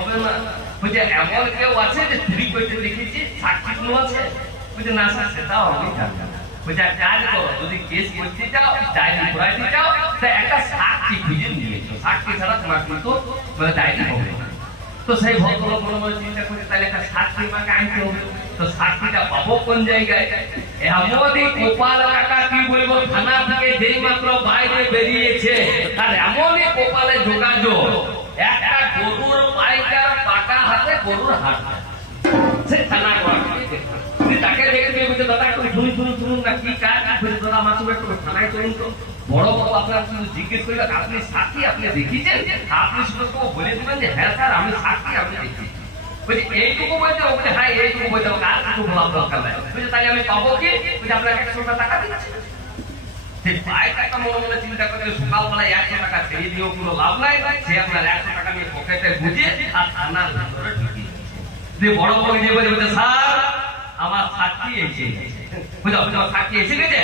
হবে না। বলছে এমন কেউ আছে যে চুরি করতে দেখেছি, সাক্ষী কোনো আছে? বলছে না স্যার, সেটাও আমি জানি না। বলছে এক কাজ করো, যদি কেস করতে চাও, ডায়েরি করাইতে চাও, তা একটা সাক্ষী খুঁজে নিয়ে এসো। সাক্ষী ছাড়া তোমার কিন্তু মানে ডায়েরি হবে না। তো সেই ভদ্রলোক মনে মনে চিন্তা করে তাহলে একটা সাক্ষী আমাকে আনতে হবে। তো সাক্ষীটা পাবো কোন জায়গায়? এমনই গোপাল কাকা কি বলবো, থানা থেকে যেই মাত্র বাইরে বেরিয়েছে, আর এমনই গোপালে যোগাযোগ, একটা গরুর পাইকার পাকা হাতে গরুর হাট। সে থানা তাকে দেখে দিয়ে বলছে, দাদা একটু শুনুন না, কি কাজ? দাদা আমার সঙ্গে একটু থানায় চলুন তো। বড় বড় আপনার জিজ্ঞেস করলেন, আপনি সাক্ষী, আপনি দেখিয়েছেন? আপনি শুধু বলে দিবেন যে হ্যাঁ স্যার আমি সাক্ষী, আমি দেখি। বলছি এইটুকু বলতে? ও বলে হ্যাঁ এইটুকু বলতে হবে, আর কিছু বলার দরকার নাই। বলছে তাই আমি পাবো কি? বলছে আপনাকে 100 টাকা দিচ্ছি। সে পাইকারটা মনে মনে চিন্তা করে সকালবেলা 100 টাকা ছেড়ে দিয়েও কোনো লাভ নাই। সে আপনার 100 টাকা নিয়ে পকেটে গুঁজে আর থানার ভিতরে ঢুকিয়ে দিচ্ছে। বড় বড় নিয়ে বলছে স্যার আমার সাক্ষী এসে গেছে। বুঝাও সাক্ষী এসে গেছে।